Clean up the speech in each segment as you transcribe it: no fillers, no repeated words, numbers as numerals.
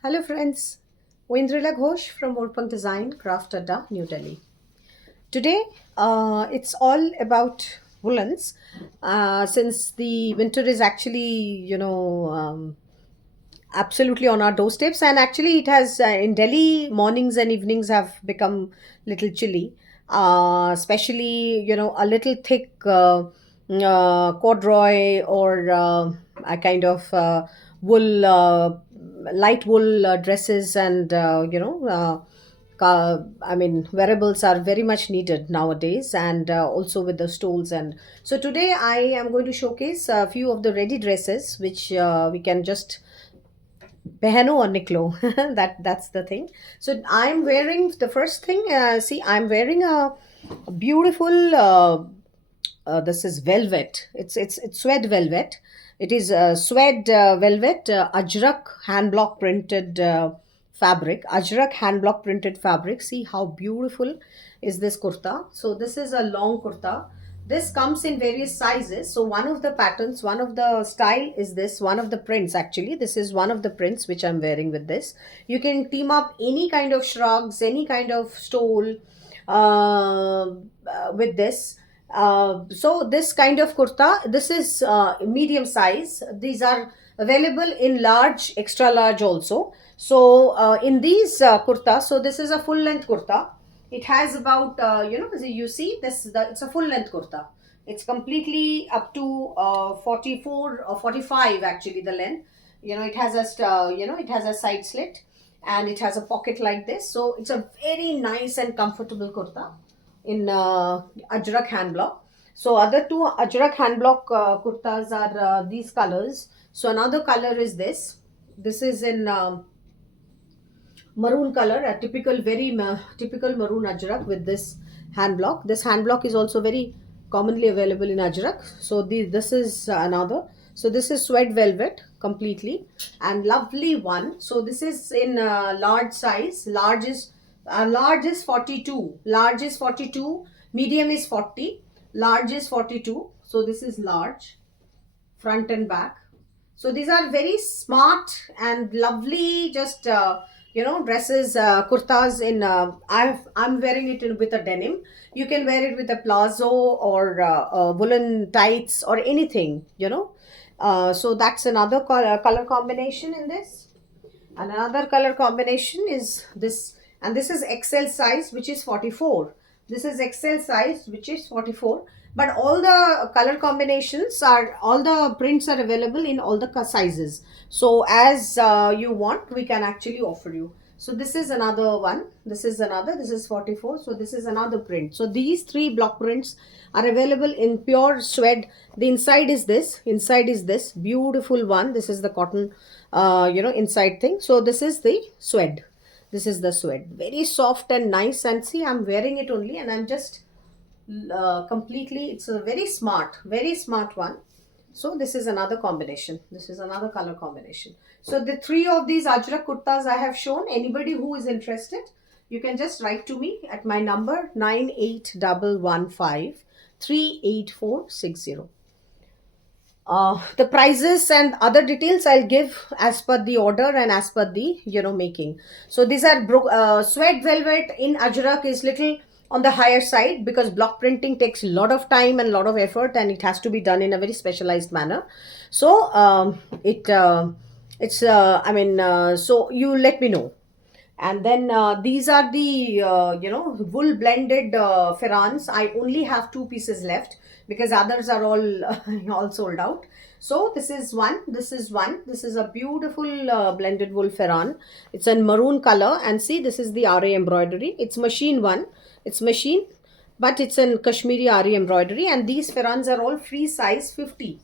Hello friends, Oindrila Ghosh from Urpang Design, Craft Adda, New Delhi. Today it's all about woolens since the winter is actually, absolutely on our doorsteps, and actually it has in Delhi mornings and evenings have become little chilly, especially a little thick corduroy or a kind of wool light wool dresses and I mean, wearables are very much needed nowadays, and also with the stoles. And so today I am going to showcase a few of the ready dresses which we can just Behano or Niklo. That's the thing. So I'm wearing the first thing. See, I'm wearing a beautiful. This is velvet. It's suede velvet. It is suede velvet ajrak hand block printed fabric. Ajrak hand block printed fabric. See how beautiful is this kurta. So this is a long kurta. This comes in various sizes. So one of the patterns, one of the style is this, one of the prints actually. This is one of the prints which I'm wearing with this. You can team up any kind of shrugs, any kind of stole with this. So this kind of kurta, this is medium size. These are available in large, extra large also. So in these kurta, so this is a full length kurta. It has about as you see this it's a full length kurta. It's completely up to 44 or 45 actually the length. It has it has a side slit, and it has a pocket like this. So it's a very nice and comfortable kurta in Ajrak hand block. So other two Ajrak hand block kurtas are these colors. So another color is this. This is in maroon color, a typical very typical maroon Ajrak with this hand block. This hand block is also very commonly available in Ajrak. So this is another. So this is sweat velvet completely and lovely one. So this is in large size. Large is 42. Large is 42. Medium is 40. Large is 42. So this is large, front and back. So these are very smart and lovely, just dresses, kurtas. I'm wearing it with a denim. You can wear it with a plazo or woolen tights or anything. So that's another color combination in this. And another color combination is this, and this is XL size, which is 44. This is XL size, which is 44. But all the color combinations are, all the prints are available in all the sizes. So as you want, we can actually offer you. So this is another one. This is another. This is 44. So this is another print. So these three block prints are available in pure suede. The inside is this. Inside is this beautiful one. This is the cotton, inside thing. So this is the suede. This is the suede. Very soft and nice. And see, I'm wearing it only, and I'm just completely. It's a very smart one. So this is another combination. This is another color combination. So the three of these Ajrak kurtas I have shown. Anybody who is interested, you can just write to me at my number 9815 38460. The prices and other details I'll give as per the order and as per the making. So these are sweat velvet in Ajrak is little on the higher side because block printing takes a lot of time and a lot of effort, and it has to be done in a very specialized manner. So so you let me know. And then these are the wool blended ferrans. I only have two pieces left because others are all all sold out. So this is one, this is one, this is a beautiful blended wool ferran. It's in maroon color, and see, this is the RA embroidery. It's machine one. It's machine, but it's in Kashmiri RA embroidery, and these ferrans are all free size 50.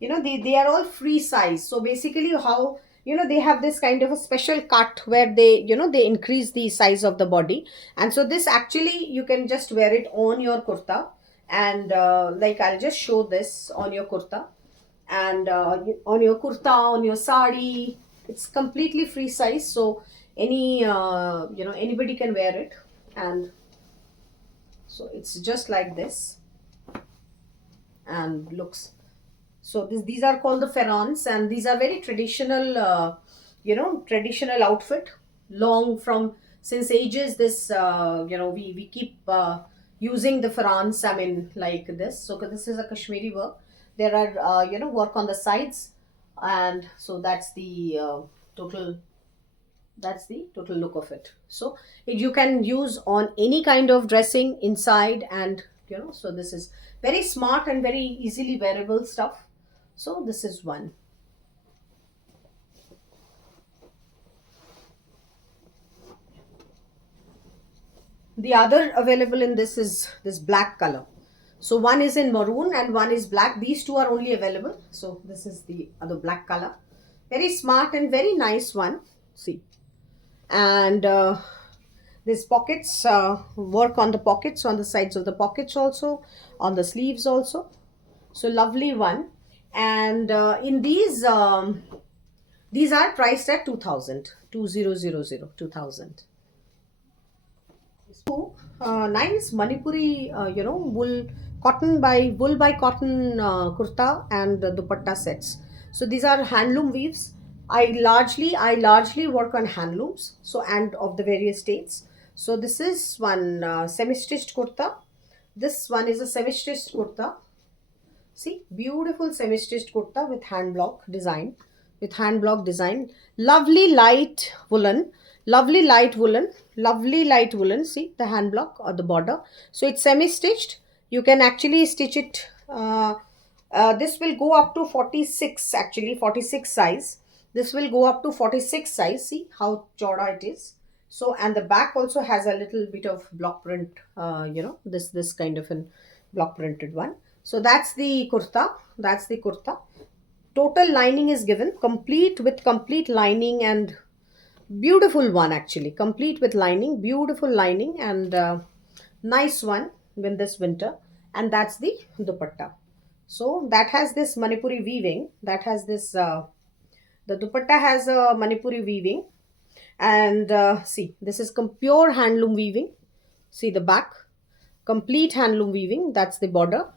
They are all free size. So basically how they have this kind of a special cut where they increase the size of the body. And so this actually you can just wear it on your kurta, and like I'll just show this on your kurta, and on your kurta, on your sari. It's completely free size, so anybody can wear it. And so it's just like this and looks. So these are called the ferrans, and these are very traditional traditional outfit, long from since ages. This we keep using the farans, I mean, like this. So this is a Kashmiri work. There are work on the sides, and so total that's the total look of it. So you can use on any kind of dressing inside, and so this is very smart and very easily wearable stuff. So this is one. The other available in this is this black color. So one is in maroon and one is black. These two are only available. So this is the other black color. Very smart and very nice one. See. And these pockets, work on the pockets, on the sides of the pockets also, on the sleeves also. So lovely one. And in these are priced at 2000, 2000, 2000. So nice Manipuri, wool by cotton kurta and dupatta sets. So these are handloom weaves. I largely work on handlooms. So and of the various states. So this is one semi-stitched kurta. This one is a semi-stitched kurta. See, beautiful semi-stitched kurta with hand block design. With hand block design. Lovely light woolen. Lovely light woolen. Lovely light woolen. See the hand block or the border. So it's semi-stitched. You can actually stitch it. This will go up to 46, actually 46 size. This will go up to 46 size. See how chauda it is. So and the back also has a little bit of block print. This kind of an block printed one. So that's the kurta. That's the kurta. Total lining is given, complete with complete lining, and beautiful one actually. Complete with lining, beautiful lining, and nice one in this winter. And that's the dupatta. So that has this Manipuri weaving. That has this. The dupatta has a Manipuri weaving, and see, this is pure handloom weaving. See the back, complete handloom weaving. That's the border.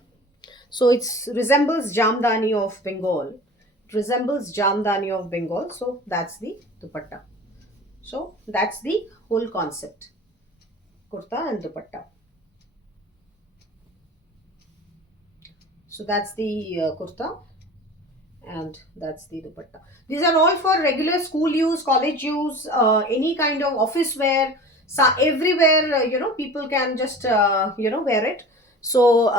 So it resembles Jamdani of Bengal. It resembles Jamdani of Bengal. So that's the dupatta. So that's the whole concept. Kurta and dupatta. So that's the kurta, and that's the dupatta. These are all for regular school use, college use, any kind of office wear. So everywhere, people can just wear it. So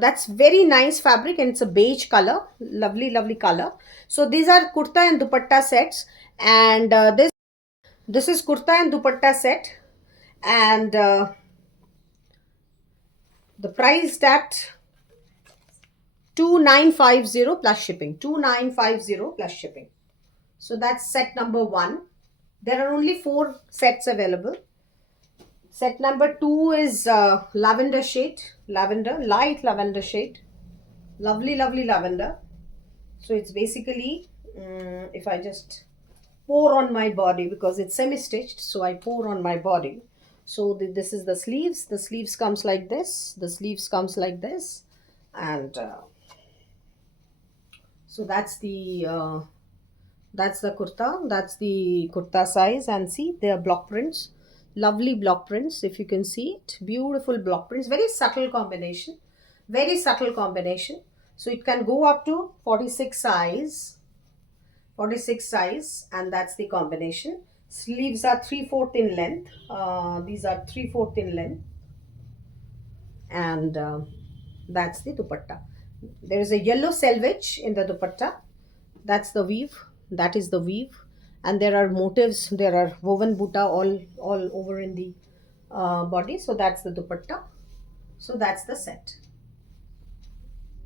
that's very nice fabric, and it's a beige color, lovely, lovely color. So these are kurta and dupatta sets, and this is kurta and dupatta set, and the price that 2950 plus shipping. 2950 plus shipping. So that's set number one. There are only four sets available. Set number two is lavender shade, lavender, light lavender shade, lovely, lovely lavender. So it's basically, if I just pour on my body, because it's semi-stitched, so I pour on my body. So this is the sleeves. The sleeves comes like this. The sleeves comes like this, and so that's the kurta. That's the kurta size, and see there are block prints, lovely block prints. If you can see it, beautiful block prints. Very subtle combination, very subtle combination. So it can go up to 46 size, 46 size, and that's the combination. Sleeves are 3/4 in length. These are 3/4 in length, and that's the dupatta. There is a yellow selvage in the dupatta. That's the weave. That is the weave, and there are motifs. There are woven buta all over in the body. So that's the dupatta. So that's the set.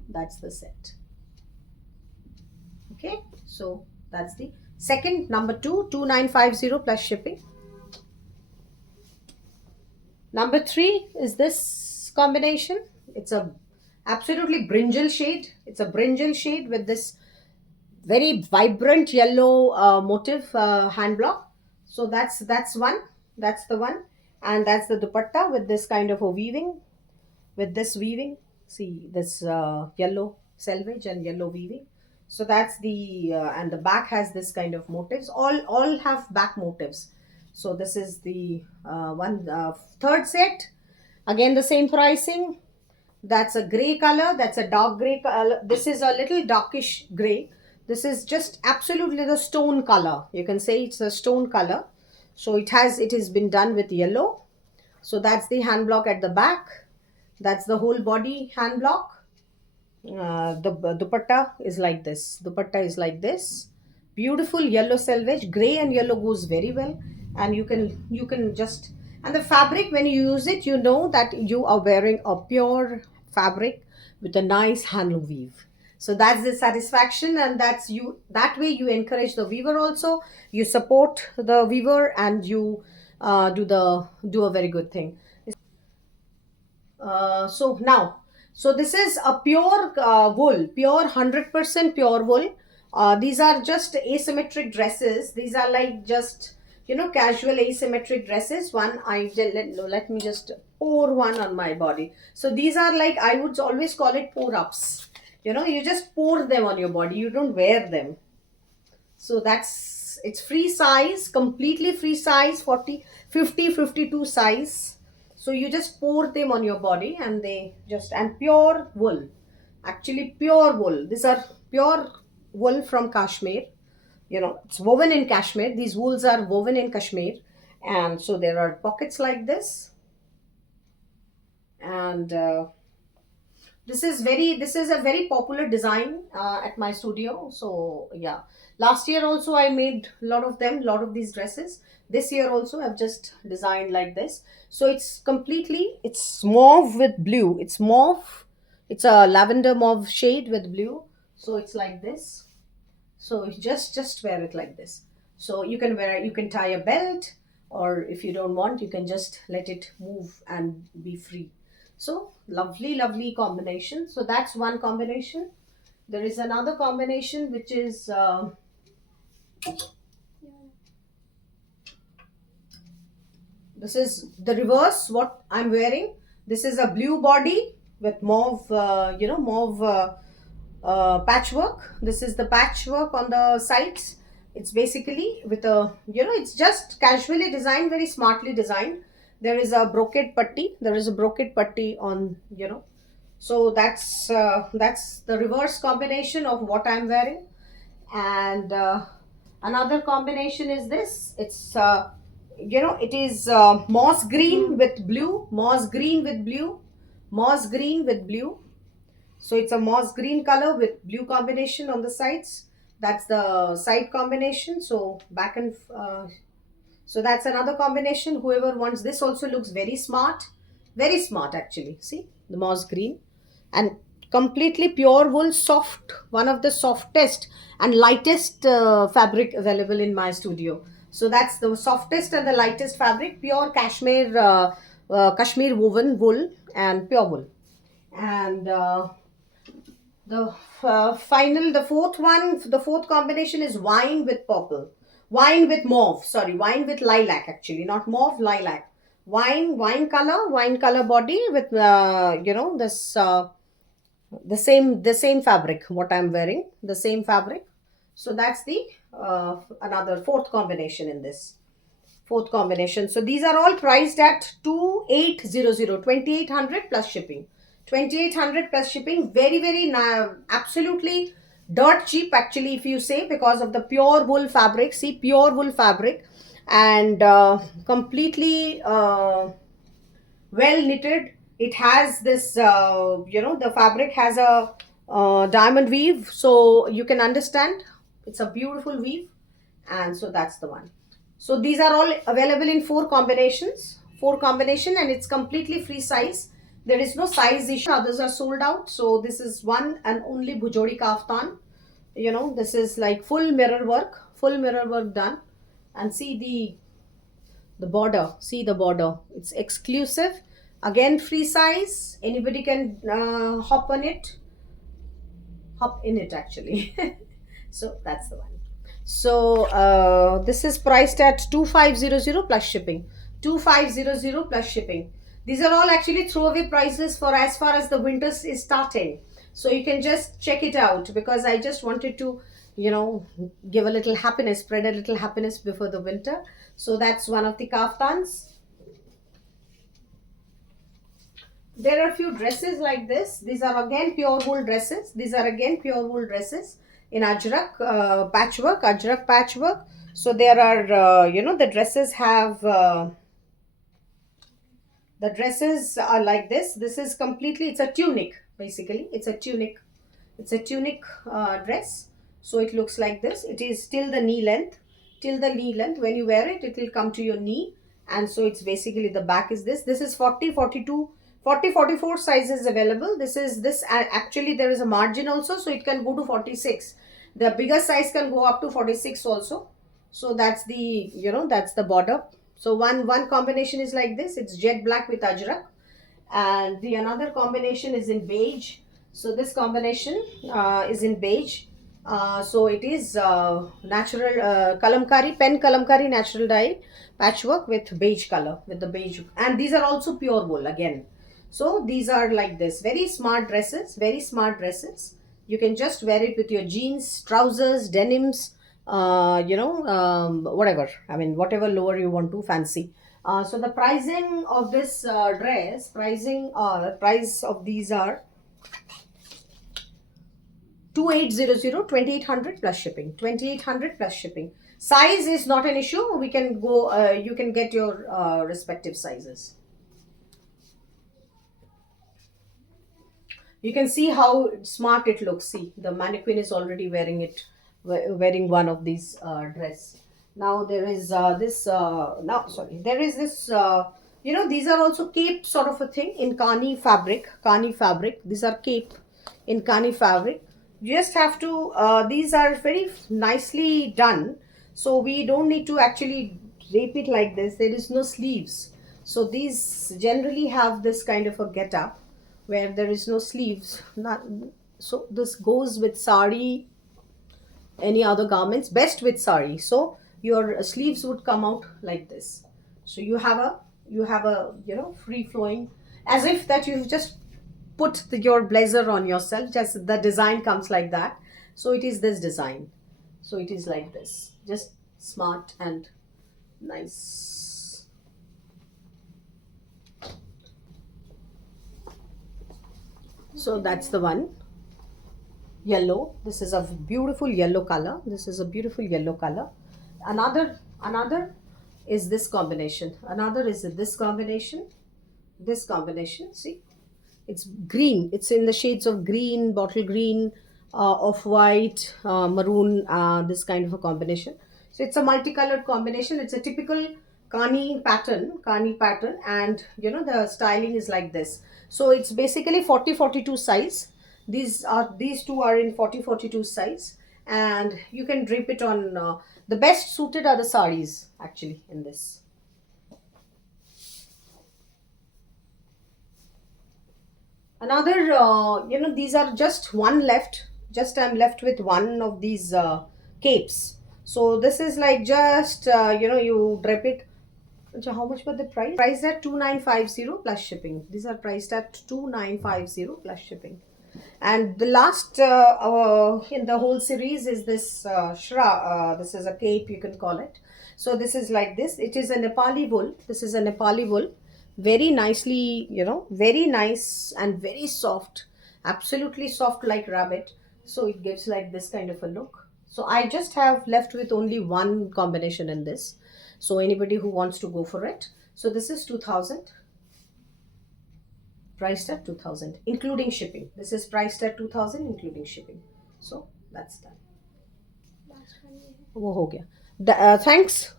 That's the set. Okay. So that's the second, number two, 2950 plus shipping. Number three is this combination. It's a absolutely brinjal shade. It's a brinjal shade with this very vibrant yellow motif hand block. So that's one. That's the one, and that's the dupatta with this kind of a weaving. With this weaving, see this yellow selvage and yellow weaving. So that's the and the back has this kind of motifs. All have back motifs. So this is the one third set. Again, the same pricing. That's a gray color. That's a dark gray color. This is a little darkish gray. This is just absolutely the stone color. You can say it's a stone color. So it has been done with yellow. So that's the hand block at the back. That's the whole body hand block. The dupatta is like this. Dupatta is like this. Beautiful yellow selvage. Gray and yellow goes very well. And you can just, and the fabric, when you use it, you know that you are wearing a pure fabric with a nice handloom weave. So that's the satisfaction, and that's you. That way you encourage the weaver also. You support the weaver, and you do a very good thing. So now, so this is a pure wool, pure 100% pure wool. These are just asymmetric dresses. These are like just, casual asymmetric dresses. One, let me just pour one on my body. So these are like, I would always call it pour ups. You just pour them on your body. You don't wear them. So that's, it's free size, completely free size, 40, 50, 52 size. So you just pour them on your body, and they just, and pure wool, actually pure wool. These are pure wool from Kashmir. It's woven in Kashmir. These wools are woven in Kashmir. And so there are pockets like this. And this is a very popular design at my studio. So yeah, last year also I made a lot of them, lot of these dresses. This year also I've just designed like this. So it's mauve with blue. It's mauve, it's a lavender mauve shade with blue. So it's like this. So you just wear it like this. So you can tie a belt, or if you don't want, you can just let it move and be free. So lovely, lovely combination. So that's one combination. There is another combination which is this is the reverse what I'm wearing. This is a blue body with mauve, mauve patchwork. This is the patchwork on the sides. It's basically with a, it's just casually designed, very smartly designed. There is a brocade putty. There is a brocade putty on, so that's the reverse combination of what I'm wearing. And another combination is this. It's it is moss green with blue, moss green with blue, moss green with blue. So it's a moss green color with blue combination on the sides. That's the side combination. So back and so that's another combination. Whoever wants this also looks very smart actually. See the moss green, and completely pure wool, soft, one of the softest and lightest fabric available in my studio. So that's the softest and the lightest fabric, pure Kashmir woven wool and pure wool. And the fourth combination is wine with purple, wine with mauve. Sorry, wine with lilac. Actually, not mauve, lilac. Wine color body with this the same fabric. What I'm wearing, the same fabric. So that's the another fourth combination in this. Fourth combination. So these are all priced at 2800, 2800 plus shipping. 2800 plus shipping. Very, very absolutely dirt cheap actually, if you say, because of the pure wool fabric. See, pure wool fabric, and completely well knitted. It has this, the fabric has a diamond weave, so you can understand it's a beautiful weave. And so that's the one. So these are all available in four combination, and it's completely free size. There is no size issue. Others are sold out. So this is one and only Bhujodi kaftan. This is like full mirror work done. And see the border. See the border. It's exclusive. Again, free size. Anybody can hop in it actually. So that's the one. So this is priced at 2500 plus shipping. 2500 plus shipping. These are all actually throwaway prices for as far as the winters is starting. So you can just check it out, because I just wanted to, you know, give a little happiness, spread a little happiness before the winter. So that's one of the kaftans. There are a few dresses like this. These are again pure wool dresses. These are again pure wool dresses in Ajrak patchwork, Ajrak patchwork. So there are, the dresses have, the dresses are like this. This is completely, it's a tunic, basically. It's a tunic. It's a tunic dress. So it looks like this. It is till the knee length. Till the knee length. When you wear it, it will come to your knee. And so it's basically, the back is this. This is 40, 42, 40, 44 sizes available. This is this. Actually, there is a margin also. So it can go to 46. The bigger size can go up to 46 also. So that's the, that's the border. So one combination is like this. It's jet black with ajrak, and the another combination is in beige. So this combination is in beige. So it is natural kalamkari, pen kalamkari natural dye patchwork with beige color, with the beige, and these are also pure wool again. So these are like this, very smart dresses, very smart dresses. You can just wear it with your jeans, trousers, denims, whatever. I mean, whatever lower you want to fancy. So the pricing of this price of these are 2800, 2800 plus shipping, 2800 plus shipping. Size is not an issue. We can go, you can get your respective sizes. You can see how smart it looks. See, the mannequin is already wearing it, wearing one of these dress. Now there is this now sorry, there is this these are also cape sort of a thing in kani fabric. Kani fabric, these are cape in kani fabric. You just have to, these are very nicely done, so we don't need to actually drape it like this. There is no sleeves, so these generally have this kind of a get up where there is no sleeves. Not, so this goes with sari, any other garments, best with sari. So your sleeves would come out like this. So you have a free flowing, as if that you've just put your blazer on yourself, just the design comes like that. So it is this design. So it is like this, just smart and nice. So that's the one. Yellow, this is a beautiful yellow color. This is a beautiful yellow color. Another is this combination. Another is this combination. This combination, see, it's green. It's in the shades of green, bottle green, off white, maroon, this kind of a combination. So it's a multicolored combination. It's a typical kani pattern, and the styling is like this. So it's basically 40, 42 size. These two are in 40, 42 size, and you can drape it on. The best suited are the saris actually in this. Another, these are just one left. Just I'm left with one of these capes. So this is like just, you drape it. So how much was the price? Priced at 2950 plus shipping. These are priced at 2950 plus shipping. And the last in the whole series is this shra. This is a cape, you can call it. So this is like this. It is a Nepali wool. This is a Nepali wool. Very nicely, very nice and very soft. Absolutely soft like rabbit. So it gives like this kind of a look. So I just have left with only one combination in this. So anybody who wants to go for it. So this is 2000, priced at 2000 including shipping. This is priced at 2000 including shipping. So that's done. वो हो गया.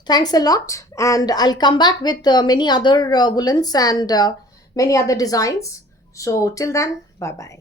Thanks a lot, and I'll come back with many other woolens and many other designs. So till then, bye bye.